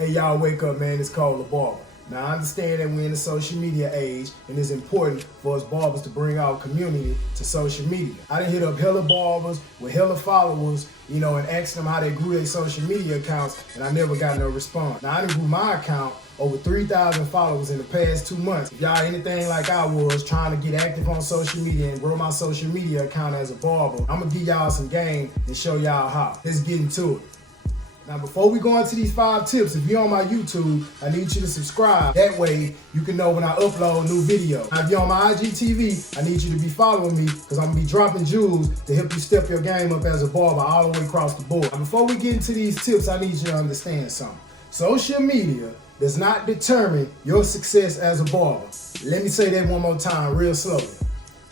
Hey, y'all, wake up, man. It's called a barber. Now, I understand that we're in the social media age, and it's important for us barbers to bring our community to social media. I done hit up hella barbers with hella followers, and asked them how they grew their social media accounts, and I never got no response. Now, I done grew my account over 3,000 followers in the past 2 months. If y'all anything like I was, trying to get active on social media and grow my social media account as a barber, I'm gonna give y'all some game and show y'all how. Let's get into it. Now, before we go into these 5 tips, if you're on my YouTube, I need you to subscribe. That way, you can know when I upload new videos. Now, if you're on my IGTV, I need you to be following me because I'm gonna be dropping jewels to help you step your game up as a barber all the way across the board. Now, before we get into these tips, I need you to understand something. Social media does not determine your success as a barber. Let me say that one more time, real slowly.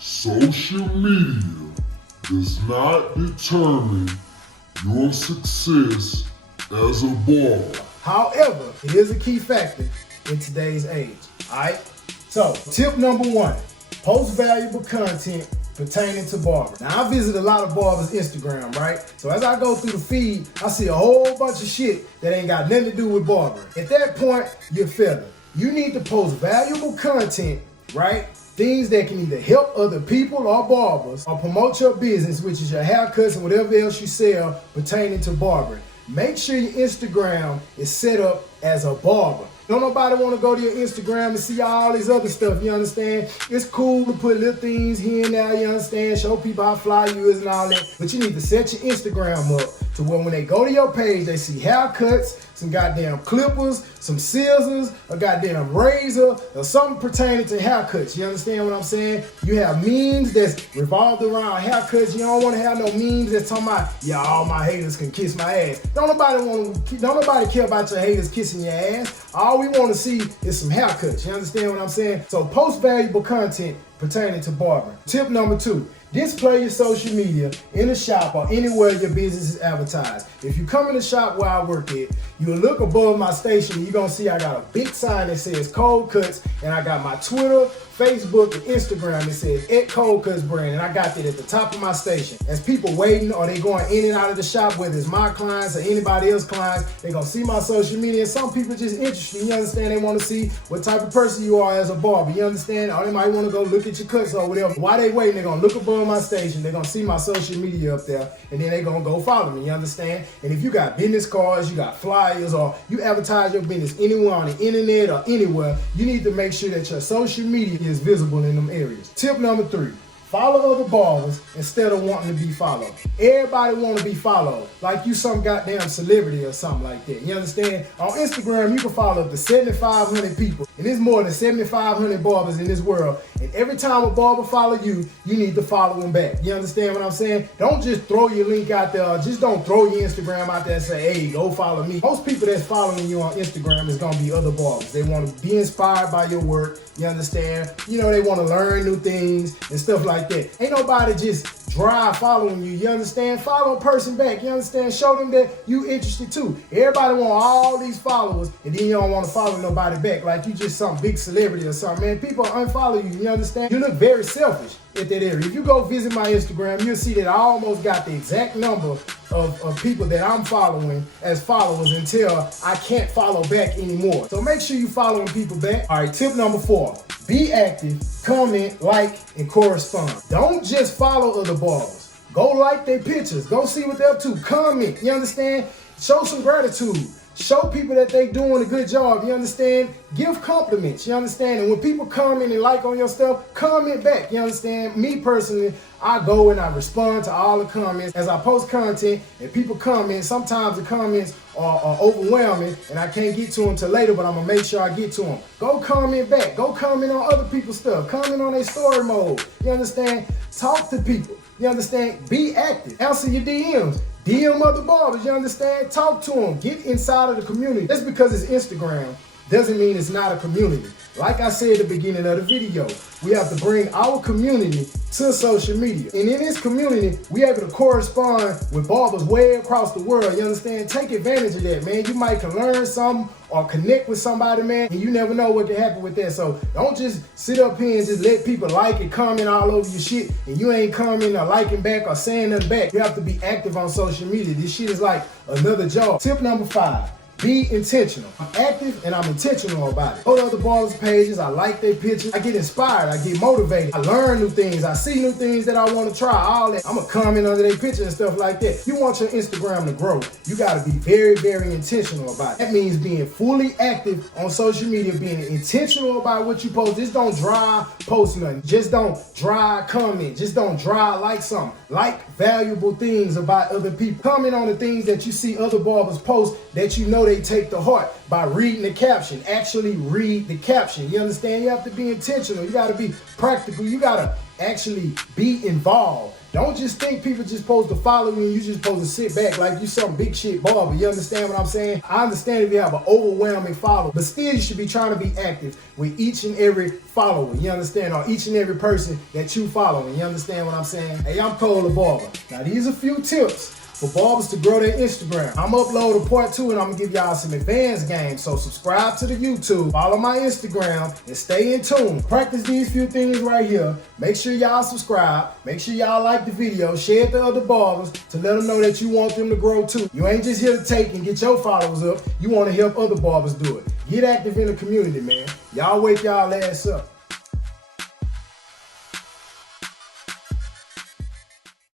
Social media does not determine your success as a barber. However, it is a key factor in today's age. Alright? So, tip number 1, post valuable content pertaining to barbering. Now, I visit a lot of barbers' Instagram, right? So as I go through the feed, I see a whole bunch of shit that ain't got nothing to do with barbering. At that point, you're failing. You need to post valuable content, right? Things that can either help other people or barbers or promote your business, which is your haircuts and whatever else you sell pertaining to barbering. Make sure your Instagram is set up as a barber. Don't nobody want to go to your Instagram and see all this other stuff, you understand? It's cool to put little things here and there, you understand? Show people how fly you is and all that. But you need to set your Instagram up to where when they go to your page, they see haircuts, some goddamn clippers, some scissors, a goddamn razor, or something pertaining to haircuts. You understand what I'm saying? You have memes that's revolved around haircuts. You don't want to have no memes that's talking about, yeah, all my haters can kiss my ass. Don't nobody care about your haters kissing your ass. All we want to see is some haircuts. You understand what I'm saying? So post valuable content pertaining to barbering. Tip number 2. Display your social media in the shop or anywhere your business is advertised. If you come in the shop where I work at, you'll look above my station, you're gonna see I got a big sign that says Cold Cuts, and I got my Twitter, Facebook, and Instagram that says Cold Cuts brand, and I got that at the top of my station. As people waiting or they going in and out of the shop, whether it's my clients or anybody else's clients, they gonna see my social media, and some people just interested, you understand? They wanna see what type of person you are as a barber, you understand? Or they might wanna go look at your cuts or whatever. While they waiting, they're gonna look above my station, they're gonna see my social media up there, and then they're gonna go follow me, you understand? And if you got business cards, you got flyers, or you advertise your business anywhere on the internet or anywhere, you need to make sure that your social media is visible in them areas. Tip number 3. Follow other barbers instead of wanting to be followed. Everybody want to be followed, like you some goddamn celebrity or something like that. You understand? On Instagram, you can follow up to 7,500 people, and there's more than 7,500 barbers in this world. And every time a barber follow you, you need to follow him back. You understand what I'm saying? Don't just throw your link out there. Just don't throw your Instagram out there and say, hey, go follow me. Most people that's following you on Instagram is gonna be other barbers. They want to be inspired by your work. You understand? They want to learn new things and stuff like that. Ain't nobody just drive following you. You understand? Follow a person back. You understand? Show them that you interested too. Everybody want all these followers, and then you don't want to follow nobody back like you just some big celebrity or something. Man, people unfollow you. You understand? You look very selfish at that area. If you go visit my Instagram, you'll see that I almost got the exact number of people that I'm following as followers until I can't follow back anymore. So make sure you following people back. All right, tip number 4. Be active, comment, like, and correspond. Don't just follow other barbers. Go like their pictures. Go see what they're up to. Comment, you understand? Show some gratitude. Show people that they doing a good job, you understand? Give compliments, you understand? And when people comment and like on your stuff, comment back, you understand? Me personally, I go and I respond to all the comments as I post content and people comment. Sometimes the comments are overwhelming and I can't get to them till later, but I'm gonna make sure I get to them. Go comment back, go comment on other people's stuff, comment on their story mode, you understand? Talk to people, you understand? Be active, answer your DMs. DM other barbers, you understand? Talk to them. Get inside of the community. Just because it's Instagram doesn't mean it's not a community. Like I said at the beginning of the video, we have to bring our community to social media. And in this community, we able to correspond with barbers way across the world, you understand? Take advantage of that, man. You might can learn something or connect with somebody, man, and you never know what can happen with that. So don't just sit up here and just let people like and comment all over your shit, and you ain't commenting or liking back or saying nothing back. You have to be active on social media. This shit is like another job. Tip number 5. be intentional. I'm active and I'm intentional about it. Go to other barbers' pages, I like their pictures, I get inspired, I get motivated, I learn new things, I see new things that I want to try, all that. I'm gonna comment under their picture and stuff like that. You want your Instagram to grow, you gotta be very, very intentional about it. That means being fully active on social media, being intentional about what you post. Just don't dry post nothing. Just don't dry comment. Just don't dry like something. Like valuable things about other people. Comment on the things that you see other barbers post that you know they take to heart by reading the caption. Actually read the caption. You understand? You have to be intentional. You gotta be practical. You gotta actually be involved. Don't just think people just supposed to follow you and you just supposed to sit back like you some big shit barber. You understand what I'm saying? I understand if you have an overwhelming follower, but still you should be trying to be active with each and every follower. You understand? Or each and every person that you following. You understand what I'm saying? Hey, I'm Cole the Barber. Now these are a few tips for barbers to grow their Instagram. I'm gonna upload a part 2 and I'm gonna give y'all some advanced games. So subscribe to the YouTube, follow my Instagram, and stay in tune. Practice these few things right here. Make sure y'all subscribe. Make sure y'all like the video. Share it to other barbers to let them know that you want them to grow too. You ain't just here to take and get your followers up. You want to help other barbers do it. Get active in the community, man. Y'all wake y'all ass up.